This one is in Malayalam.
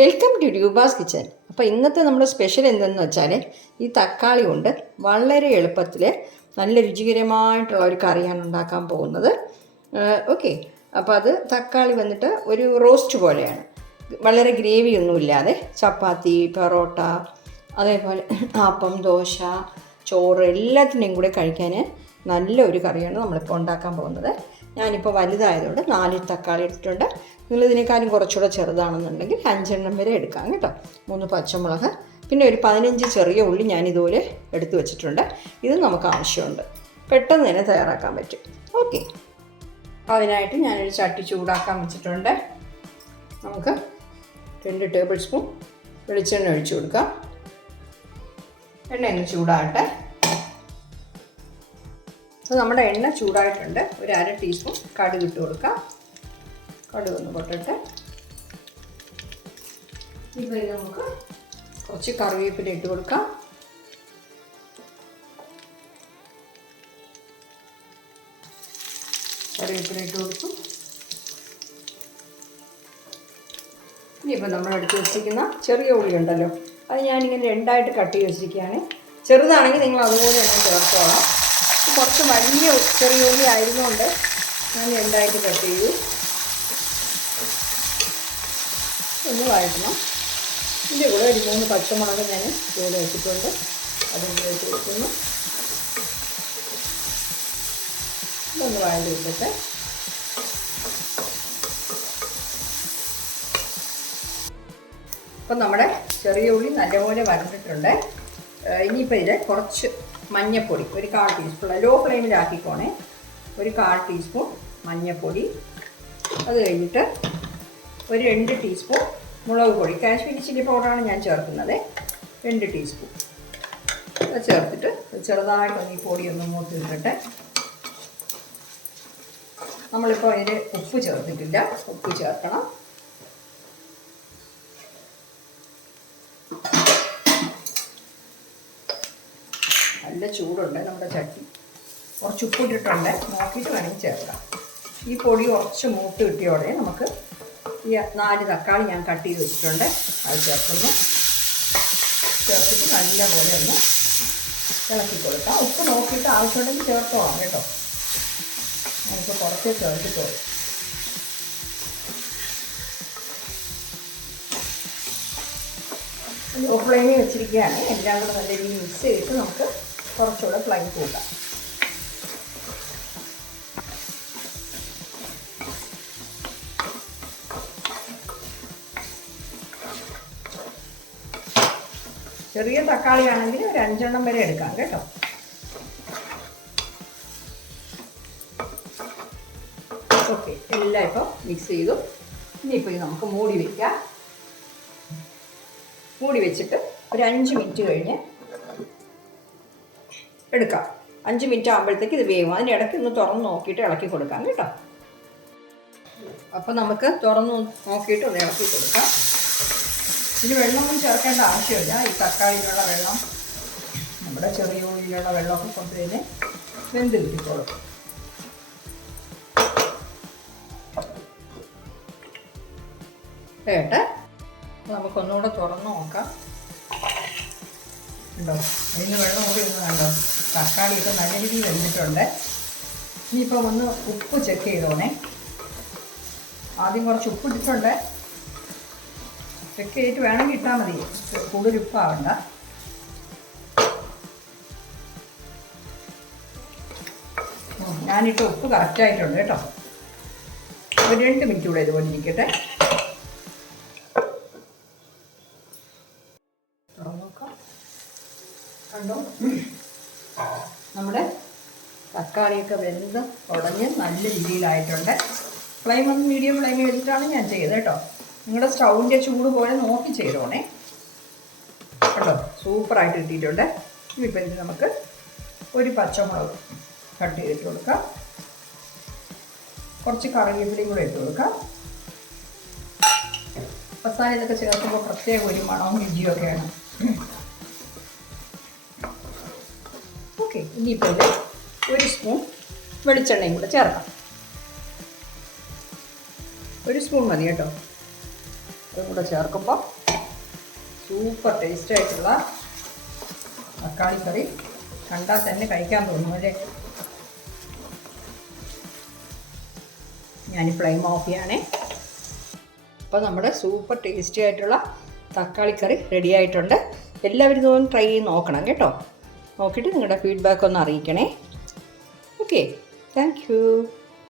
വെൽക്കം ടു രൂപാസ് കിച്ചൻ അപ്പോൾ ഇന്നത്തെ നമ്മുടെ സ്പെഷ്യൽ എന്തെന്ന് വെച്ചാൽ ഈ തക്കാളി കൊണ്ട് വളരെ എളുപ്പത്തിൽ നല്ല രുചികരമായിട്ടുള്ള ഒരു കറിയാണ് ഉണ്ടാക്കാൻ പോകുന്നത്. ഓക്കെ അപ്പോൾ അത് തക്കാളി വന്നിട്ട് ഒരു റോസ്റ്റ് പോലെയാണ്. വളരെ ഗ്രേവി ഒന്നുമില്ലാതെ ചപ്പാത്തി പൊറോട്ട അതേപോലെ അപ്പം ദോശ ചോറ് എല്ലാത്തിനെയും കൂടെ കഴിക്കാൻ നല്ല ഒരു കറിയാണ് നമ്മളിപ്പോൾ ഉണ്ടാക്കാൻ പോകുന്നത്. ഞാനിപ്പോൾ വലുതായതുകൊണ്ട് നാല് തക്കാളി എടുത്തിട്ടുണ്ട് നിങ്ങൾ ഇതിനേക്കാളും കുറച്ചുകൂടെ ചെറുതാണെന്നുണ്ടെങ്കിൽ അഞ്ചെണ്ണം വരെ എടുക്കാം കേട്ടോ. മൂന്ന് പച്ചമുളക് പിന്നെ ഒരു പതിനഞ്ച് ചെറിയ ഉള്ളി ഞാൻ ഇതുപോലെ എടുത്തു വെച്ചിട്ടുണ്ട്. ഇത് നമുക്ക് ആവശ്യമുണ്ട്. പെട്ടെന്ന് തന്നെ തയ്യാറാക്കാൻ പറ്റും. ഓക്കെ. അതിനായിട്ട് ഞാനൊരു ചട്ടി ചൂടാക്കാൻ വെച്ചിട്ടുണ്ട്. നമുക്ക് രണ്ട് ടേബിൾ സ്പൂൺ വെളിച്ചെണ്ണ ഒഴിച്ചു കൊടുക്കാം. എണ്ണ ഒന്ന് ചൂടാകട്ടെ. അപ്പോൾ നമ്മുടെ എണ്ണ ചൂടായിട്ടുണ്ട്. ഒരു അര ടീസ്പൂൺ കടുക് ഇട്ട് കൊടുക്കാം. കടുക് ഒന്ന് പൊട്ടിട്ട്. ഇപ്പോൾ ഇത് നമുക്ക് കുറച്ച് കറിവേപ്പില ഇട്ട് കൊടുക്കാം. കറിവേപ്പില ഇട്ട് കൊടുക്കും ഇനിയിപ്പോൾ നമ്മൾ എടുത്ത് വെച്ചിരിക്കുന്ന ചെറിയ ഉള്ളി ഉണ്ടല്ലോ. അത് ഞാനിങ്ങനെ രണ്ടായിട്ട് കട്ട് ചെയ്ത് വെച്ചിരിക്കുകയാണ്. ചെറുതാണെങ്കിൽ നിങ്ങൾ അതുപോലെ തന്നെ ചേർത്തോളാം. കുറച്ച് വലിയ ചെറിയ ഉള്ളി ആയതുകൊണ്ട് ഞാൻ രണ്ടായിട്ട് കട്ട് ചെയ്തു. ഒന്ന് വഴറ്റണം. ഇതിന്റെ കൂടെ ഒരു മൂന്ന് പച്ചമുളക് ഞാൻ ജോലി വെച്ചിട്ടുണ്ട്. അതും വെച്ച് കൊടുക്കുന്നു. ഇതൊന്ന് വഴറ്റി വെച്ചിട്ട് അപ്പം നമ്മുടെ ചെറിയ ഉള്ളി നല്ലപോലെ വരണ്ടിട്ടുണ്ട് ഇനിയിപ്പോൾ ഇത് കുറച്ച് മഞ്ഞൾപ്പൊടി ഒരു കാൽ ടീസ്പൂൺ ലോ ഫ്ലെയിമിലാക്കിക്കോണേ. ഒരു കാൽ ടീസ്പൂൺ മഞ്ഞൾപ്പൊടി അത് കഴിഞ്ഞിട്ട് ഒരു രണ്ട് ടീസ്പൂൺ മുളക് പൊടി. കാശ്മീരി ചില്ലി പൗഡറാണ് ഞാൻ ചേർക്കുന്നത്. രണ്ട് ടീസ്പൂൺ അത് ചേർത്തിട്ട് ചെറുതായിട്ടൊന്ന് ഈ പൊടി ഒന്ന് മൂത്ത് ഇട്ടിട്ട് നമ്മളിപ്പോൾ അതിൽ ഉപ്പ് ചേർത്തിട്ടില്ല. ഉപ്പ് ചേർക്കണം. നല്ല ചൂടുണ്ട് നമ്മുടെ ചട്ടി. കുറച്ച് ഉപ്പിട്ടിട്ടുണ്ട്. നോക്കിയിട്ട് വേണമെങ്കിൽ ചേർക്കാം. ഈ പൊടി കുറച്ച് മൂത്ത് കിട്ടിയോടെ നമുക്ക് ഈ നാല് തക്കാളി ഞാൻ കട്ട് ചെയ്ത് വെച്ചിട്ടുണ്ട്. അത് ചേർക്കുന്നു. ചേർത്തിട്ട് നല്ലപോലെ ഒന്ന് ഇളക്കി കൊടുക്കാം. ഉപ്പ് നോക്കിയിട്ട് ആവശ്യമുണ്ടെങ്കിൽ ചേർത്തോളാം കേട്ടോ. നമുക്ക് കുറച്ച് ചേർത്തിട്ടുള്ളൂ. ലോ ഫ്ലെയിമിൽ വെച്ചിരിക്കുകയാണ്. എല്ലാം കൂടെ നല്ല രീതിയിൽ മിക്സ് ചെയ്തിട്ട് നമുക്ക് കുറച്ചുകൂടെ പ്ലൈ കൂട്ടാം. ചെറിയ തക്കാളി ആണെങ്കിൽ ഒരു അഞ്ചെണ്ണം വരെ എടുക്കാം കേട്ടോ. ഓക്കെ എല്ലാം ഇപ്പോൾ മിക്സ് ചെയ്തു. ഇനിയിപ്പോൾ ഇത് നമുക്ക് മൂടി വെക്കാം. മൂടി വെച്ചിട്ട് ഒരു അഞ്ച് മിനിറ്റ് കഴിഞ്ഞ് എടുക്കാം. അഞ്ച് മിനിറ്റ് ആകുമ്പോഴത്തേക്ക് ഇത് വേവും. അതിന്റെ ഇടയ്ക്ക് ഒന്ന് തുറന്ന് നോക്കിയിട്ട് ഇളക്കി കൊടുക്കാം കേട്ടോ. അപ്പോൾ നമുക്ക് തുറന്ന് നോക്കിയിട്ട് ഒന്ന് ഇളക്കി കൊടുക്കാം. ഇതിന് വെള്ളമൊന്നും ചേർക്കേണ്ട ആവശ്യമില്ല. ഈ തക്കാളിയിലുള്ള വെള്ളം നമ്മുടെ ചെറിയ ഉള്ളിലുള്ള വെള്ളമൊക്കെ കൊണ്ട് തന്നെ വെന്ത് കിട്ടിക്കോളും കേട്ടെ നമുക്കൊന്നുകൂടെ തുറന്ന് നോക്കാം. ഉണ്ടോ? അതിന് വെള്ളം കൂടി ഒന്ന് കണ്ടോ? തക്കാളിയൊക്കെ നല്ല രീതിയിൽ വെന്തിട്ടുണ്ട്. ഇനിയിപ്പോൾ ഒന്ന് ഉപ്പ് ചെക്ക് ചെയ്തോണേ. ആദ്യം കുറച്ച് ഉപ്പ് ഇട്ടിട്ടുണ്ട്. ചെക്ക് ചെയ്തിട്ട് വേണമെങ്കിൽ ഇട്ടാൽ മതി. കൂടുതൽ ഉപ്പാവണ്ട. ഞാനിട്ട് ഉപ്പ് കറക്റ്റായിട്ടുണ്ട് കേട്ടോ. ഒരു രണ്ട് മിനിറ്റ് കൂടെ ഇതുപോലെ ഇരിക്കട്ടെ നോക്കാം കണ്ടോ നമ്മുടെ തക്കാളിയൊക്കെ വെന്ത് ഉടഞ്ഞ് നല്ല രീതിയിലായിട്ടുണ്ട്. ഫ്ലെയിം ഒന്ന് മീഡിയം ഫ്ലെയിമിൽ വെച്ചിട്ടാണ് ഞാൻ ചെയ്തത് കേട്ടോ. നിങ്ങളുടെ സ്റ്റൗവിന്റെ ചൂട് പോലെ നോക്കി ചെയ്തോണേ. കണ്ടോ? സൂപ്പറായിട്ട് കിട്ടിയിട്ടുണ്ട്. ഇനിയിപ്പോൾ ഇത് നമുക്ക് ഒരു പച്ചമുളക് കട്ട് ചെയ്തിട്ട് കൊടുക്കാം. കുറച്ച് കറിവേപ്പിലയും കൂടെ ഇട്ട് കൊടുക്കാം. മസാല ഇതൊക്കെ ചേർക്കുമ്പോൾ പ്രത്യേക ഒരു മണവും രുചിയും ഒക്കെയാണ്. ഓക്കെ ഇനിയിപ്പോൾ ഒരു സ്പൂൺ വെളിച്ചെണ്ണയും കൂടെ ചേർക്കാം. ഒരു സ്പൂൺ മതി കേട്ടോ. അതും കൂടെ ചേർക്കുമ്പോൾ സൂപ്പർ ടേസ്റ്റ് ആയിട്ടുള്ള തക്കാളി കറി കണ്ടാൽ തന്നെ കഴിക്കാൻ തോന്നും അല്ലേ? ഞാൻ ഫ്ലെയിം ഓഫ് ചെയ്യാണേ. അപ്പോൾ നമ്മുടെ സൂപ്പർ ടേസ്റ്റി ആയിട്ടുള്ള തക്കാളി കറി റെഡി ആയിട്ടുണ്ട്. എല്ലാവരും ഇതൊന്ന് ട്രൈ ചെയ്ത് നോക്കണം കേട്ടോ. നോക്കിയിട്ട് നിങ്ങളുടെ ഫീഡ്ബാക്ക് ഒന്ന് അറിയിക്കണേ. Okay, thank you.